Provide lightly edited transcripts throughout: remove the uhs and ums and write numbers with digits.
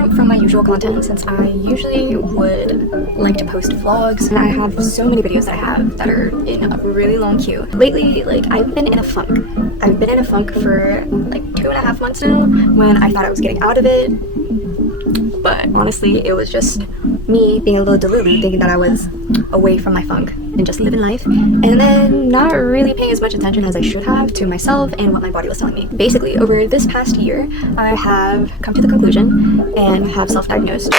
different from my usual content since I usually would like to post vlogs, and I have so many videos that I have that are in a really long queue. Lately, like, I've been in a funk. I've been in a funk for like 2.5 months now when I thought I was getting out of it, but honestly it was just me being a little delulu, thinking that I was away from my funk and just living life, and then not really paying as much attention as I should have to myself and what my body was telling me. Basically, over this past year, I have come to the conclusion and have self-diagnosed.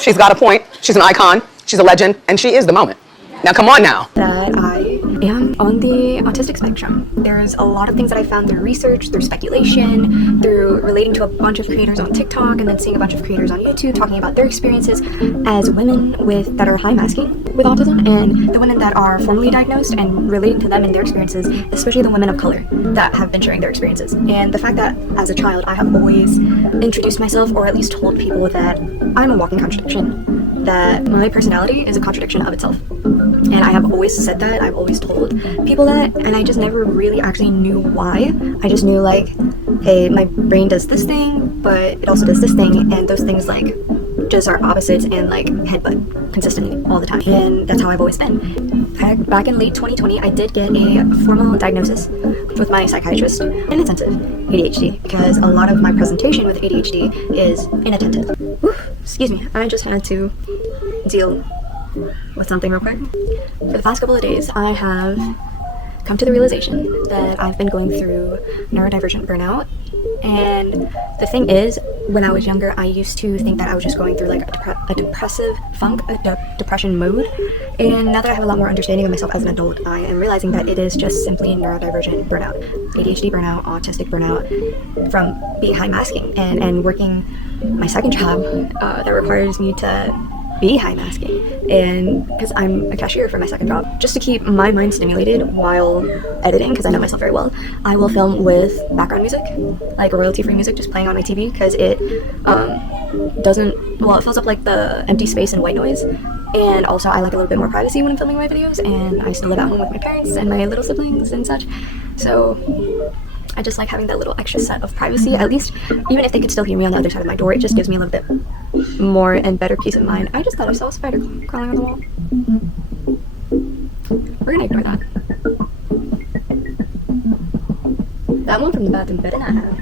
She's got a point. She's an icon. She's a legend, and she is the moment. Now come on now. That I am on the autistic spectrum. There's a lot of things that I found through research, through speculation, through relating to a bunch of creators on TikTok, and then seeing a bunch of creators on YouTube talking about their experiences as women that are high masking with autism, and the women that are formally diagnosed, and relating to them and their experiences, especially the women of color that have been sharing their experiences. And the fact that as a child I have always introduced myself, or at least told people, that I'm a walking contradiction, that my personality is a contradiction of itself. And I have always said that, I've always told people that, and I just never really actually knew why. I just knew, like, hey, my brain does this thing, but it also does this thing, and those things, like, just are opposites and, like, headbutt consistently all the time. And that's how I've always been. Back in late 2020, I did get a formal diagnosis with my psychiatrist, inattentive ADHD, because a lot of my presentation with ADHD is inattentive. Oof, excuse me, I just had to deal with something real quick. For the past couple of days, I have come to the realization that I've been going through neurodivergent burnout. And the thing is, when I was younger, I used to think that I was just going through like a depressive funk, a depression mode. And now that I have a lot more understanding of myself as an adult, I am realizing that it is just simply neurodivergent burnout, ADHD burnout, autistic burnout, from being high masking and working my second job that requires me to be high masking, and because I'm a cashier for my second job, just to keep my mind stimulated while editing, because I know myself very well, I will film with background music, like royalty-free music, just playing on my TV, because it it fills up like the empty space and white noise. And also I like a little bit more privacy when I'm filming my videos, and I still live at home with my parents and my little siblings and such, so I just like having that little extra set of privacy. At least, even if they could still hear me on the other side of my door, it just gives me a little bit more and better peace of mind. I just thought I saw a spider crawling on the wall. We're gonna ignore that. That one from the bathroom better not have.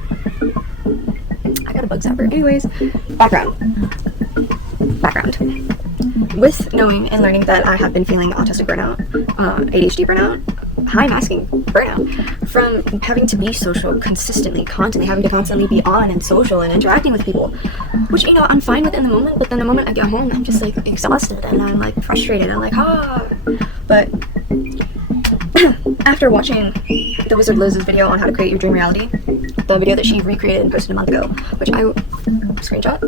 I got a bug zapper. Anyways, background. With knowing and learning that I have been feeling autistic burnout, ADHD burnout, high masking burnout, from having to be social constantly, constantly, having to constantly be on and social and interacting with people, which, you know, I'm fine with in the moment, but then the moment I get home, I'm just like exhausted and I'm like frustrated. I'm like, But after watching the Wizard Liz's video on how to create your dream reality, the video that she recreated and posted a month ago, which I screenshot,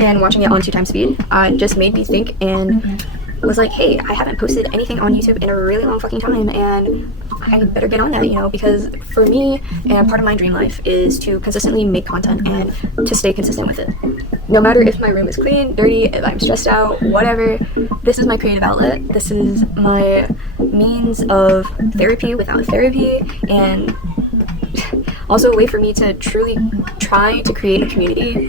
and watching it on 2x speed, just made me think and was like, hey, I haven't posted anything on YouTube in a really long fucking time, and I better get on that, you know, because for me, and part of my dream life is to consistently make content and to stay consistent with it. No matter if my room is clean, dirty, if I'm stressed out, whatever, this is my creative outlet. This is my means of therapy without therapy, and also a way for me to truly try to create a community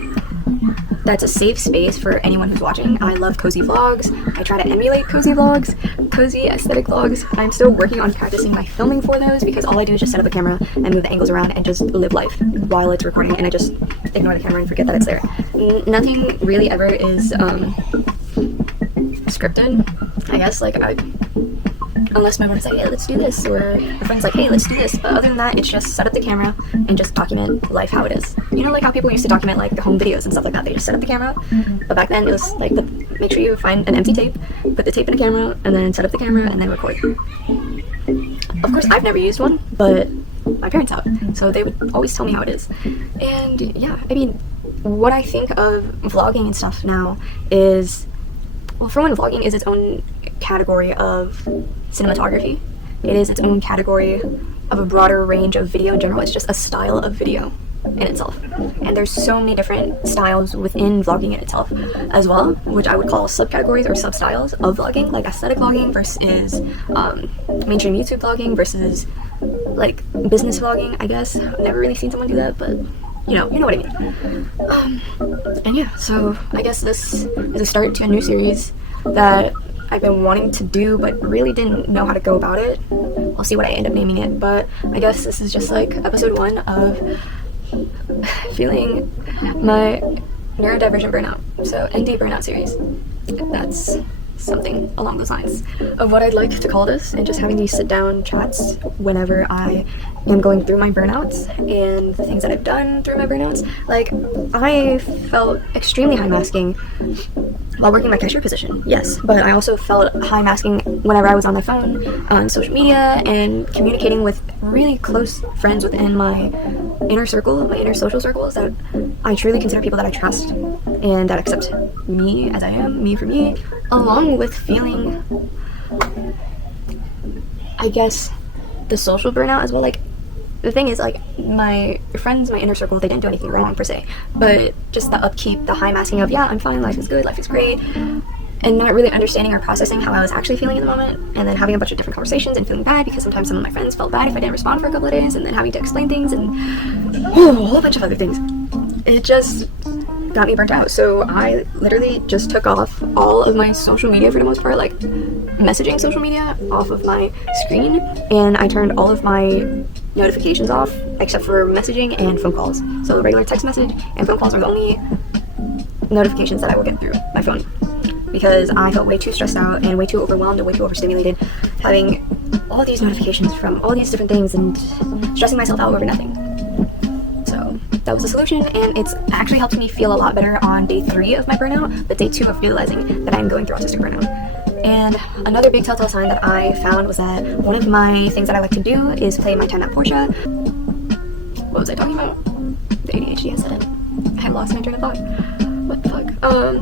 that's a safe space for anyone who's watching. I love cozy vlogs. I try to emulate cozy vlogs, cozy aesthetic vlogs. I'm still working on practicing my filming for those, because all I do is just set up a camera and move the angles around and just live life while it's recording, and I just ignore the camera and forget that it's there. Nothing really ever is scripted, I guess. Like, unless my friend's like, hey, let's do this, or a friend's like, hey, let's do this. But other than that, it's just set up the camera and just document life how it is. You know, like how people used to document like the home videos and stuff like that. They just set up the camera. But back then it was like, make sure you find an empty tape, put the tape in the camera, and then set up the camera and then record. Of course, I've never used one, but my parents have, so they would always tell me how it is. And yeah, I mean, what I think of vlogging and stuff now is, well, for one, vlogging is its own category of cinematography. It is its own category of a broader range of video in general. It's just a style of video in itself, and there's so many different styles within vlogging in itself as well, which I would call subcategories or substyles of vlogging, like aesthetic vlogging versus mainstream YouTube vlogging versus like business vlogging, I guess. I've never really seen someone do that, but you know what I mean. And yeah, so I guess this is a start to a new series that I've been wanting to do, but really didn't know how to go about it. I'll see what I end up naming it, but I guess this is just like episode 1 of feeling my neurodivergent burnout. So ND burnout series. That's something along those lines of what I'd like to call this, and just having these sit down chats whenever I am going through my burnouts and the things that I've done through my burnouts. Like, I felt extremely high masking while working my cashier position, yes, but I also felt high masking whenever I was on my phone, on social media, and communicating with really close friends within my inner circle, my inner social circles that I truly consider people that I trust and that accept me as I am, me for me, along with feeling, I guess, the social burnout as well. Like, the thing is, like, my friends, my inner circle, they didn't do anything wrong per se, but just the upkeep, the high masking of, yeah, I'm fine, life is good, life is great, and not really understanding or processing how I was actually feeling in the moment, and then having a bunch of different conversations and feeling bad because sometimes some of my friends felt bad if I didn't respond for a couple of days, and then having to explain things and a whole bunch of other things. It just got me burnt out. So I literally just took off all of my social media for the most part, like messaging social media, off of my screen, and I turned all of my notifications off except for messaging and phone calls. So regular text message and phone calls are the only notifications that I will get through my phone, because I felt way too stressed out and way too overwhelmed and way too overstimulated, having all these notifications from all these different things and stressing myself out over nothing. So that was the solution, and it's actually helped me feel a lot better on day 3 of my burnout, but day 2 of realizing that I am going through autistic burnout. And another big telltale sign that I found was that one of my things that I like to do is play my time at Portia. What was I talking about? The ADHD incident. I have lost my train of thought. What the fuck?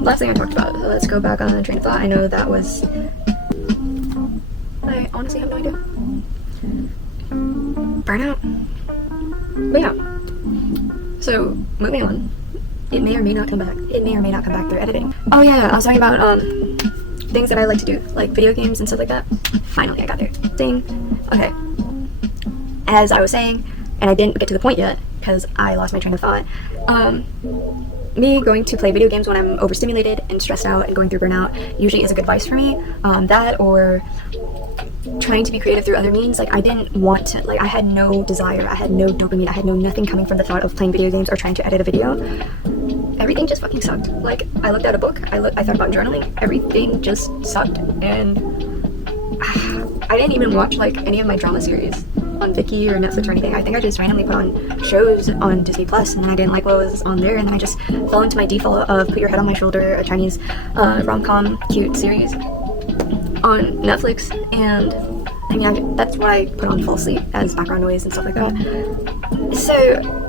Last thing I talked about. Let's go back on the train of thought. I know that was... I honestly have no idea. Burnout? But yeah. So, moving on. It may or may not come back. It may or may not come back through editing. Oh yeah, I was talking about, things that I like to do, like video games and stuff like that. Finally, I got there. Ding. Okay. As I was saying, and I didn't get to the point yet because I lost my train of thought, me going to play video games when I'm overstimulated and stressed out and going through burnout usually is a good vice for me. That, or trying to be creative through other means. Like, I didn't want to, like, I had no desire, I had no dopamine, I had no nothing coming from the thought of playing video games or trying to edit a video. Everything just fucking sucked. Like, I looked at a book, I thought about journaling, everything just sucked, and I didn't even watch, like, any of my drama series on Viki or Netflix or anything. I think I just randomly put on shows on Disney Plus, and then I didn't like what was on there, and then I just fell into my default of Put Your Head on My Shoulder, a Chinese rom-com cute series on Netflix, and I mean, that's what I put on to fall asleep as background noise and stuff like that. So,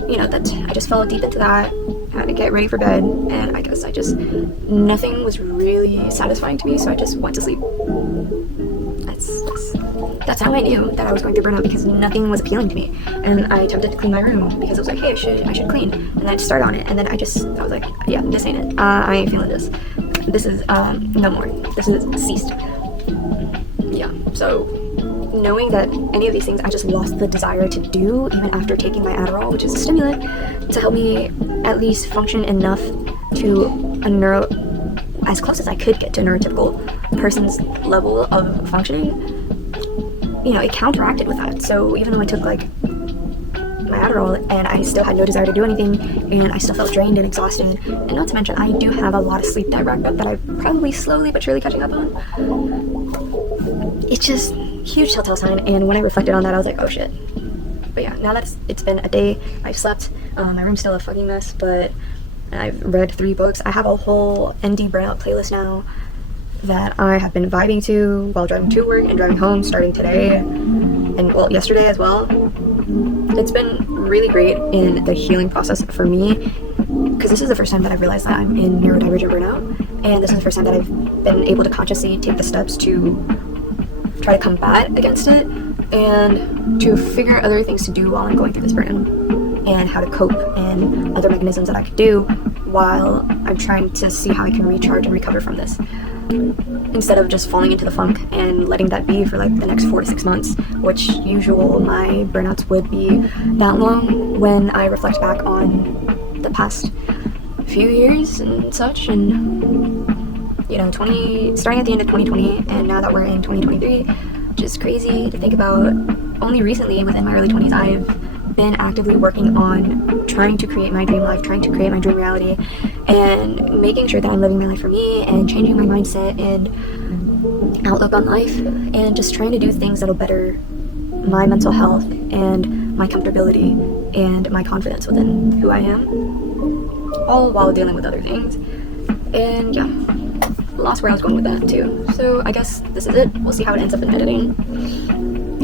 you know, I just fell deep into that, had to get ready for bed, and I guess nothing was really satisfying to me, so I just went to sleep. That's how I knew that I was going through burnout, because nothing was appealing to me, and I attempted to clean my room because I was like, hey, I should clean, and I just started on it, and then I was like, yeah, this ain't it. I ain't feeling this. This is no more. This is ceased. Yeah. So knowing that any of these things I just lost the desire to do, even after taking my Adderall, which is a stimulant, to help me at least function enough to as close as I could get to a neurotypical person's level of functioning, you know, it counteracted with that. So even though I took, like, my Adderall and I still had no desire to do anything, and I still felt drained and exhausted, and not to mention I do have a lot of sleep debt racked up that I'm probably slowly but surely catching up on. It's just huge telltale sign, and when I reflected on that, I was like, oh shit. But yeah, now that it's been a day, I've slept, my room's still a fucking mess, but I've read 3 books. I have a whole ND burnout playlist now that I have been vibing to while driving to work and driving home, starting today, and well, yesterday as well. It's been really great in the healing process for me, because this is the first time that I've realized that I'm in neurodivergent burnout, and this is the first time that I've been able to consciously take the steps to try to combat against it, and to figure out other things to do while I'm going through this burnout, and how to cope, and other mechanisms that I could do while I'm trying to see how I can recharge and recover from this, instead of just falling into the funk and letting that be for like the next 4 to 6 months, which my burnouts would be that long when I reflect back on past few years and such, and you know, starting at the end of 2020, and now that we're in 2023, just crazy to think about. Only recently, within my early 20s, I've been actively working on trying to create my dream life, trying to create my dream reality, and making sure that I'm living my life for me, and changing my mindset and outlook on life, and just trying to do things that'll better my mental health and my comfortability and my confidence within who I am, all while dealing with other things. And yeah, lost where I was going with that too. So I guess this is it. We'll see how it ends up in editing.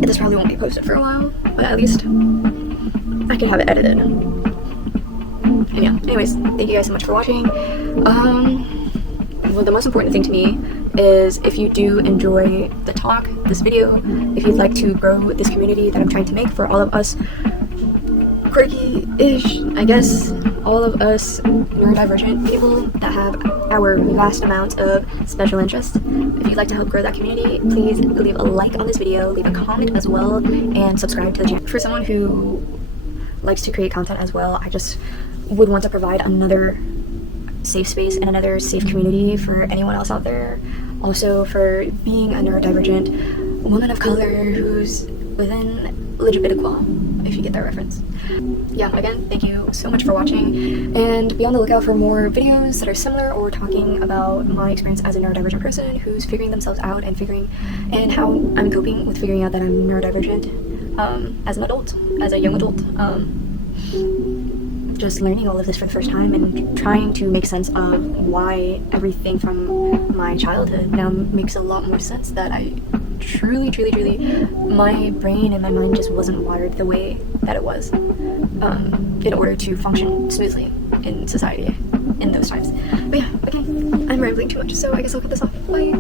This probably won't be posted for a while, but at least I can have it edited. And yeah, anyways, thank you guys so much for watching. Well, the most important thing to me is, if you do enjoy the talk, this video, if you'd like to grow this community that I'm trying to make for all of us quirky-ish, I guess, all of us neurodivergent people that have our vast amounts of special interests. If you'd like to help grow that community, please leave a like on this video, leave a comment as well, and subscribe to the channel. For someone who likes to create content as well, I just would want to provide another safe space and another safe community for anyone else out there. Also, for being a neurodivergent woman of color who's within LGBTQ, if you get that reference. Yeah, again, thank you so much for watching, and be on the lookout for more videos that are similar or talking about my experience as a neurodivergent person who's figuring themselves out and how I'm coping with figuring out that I'm neurodivergent as an adult, as a young adult. Just learning all of this for the first time and trying to make sense of why everything from my childhood now makes a lot more sense, that I truly, my brain and my mind just wasn't wired the way that it was in order to function smoothly in society in those times. But yeah, okay, I'm rambling too much, so I guess I'll cut this off. Bye!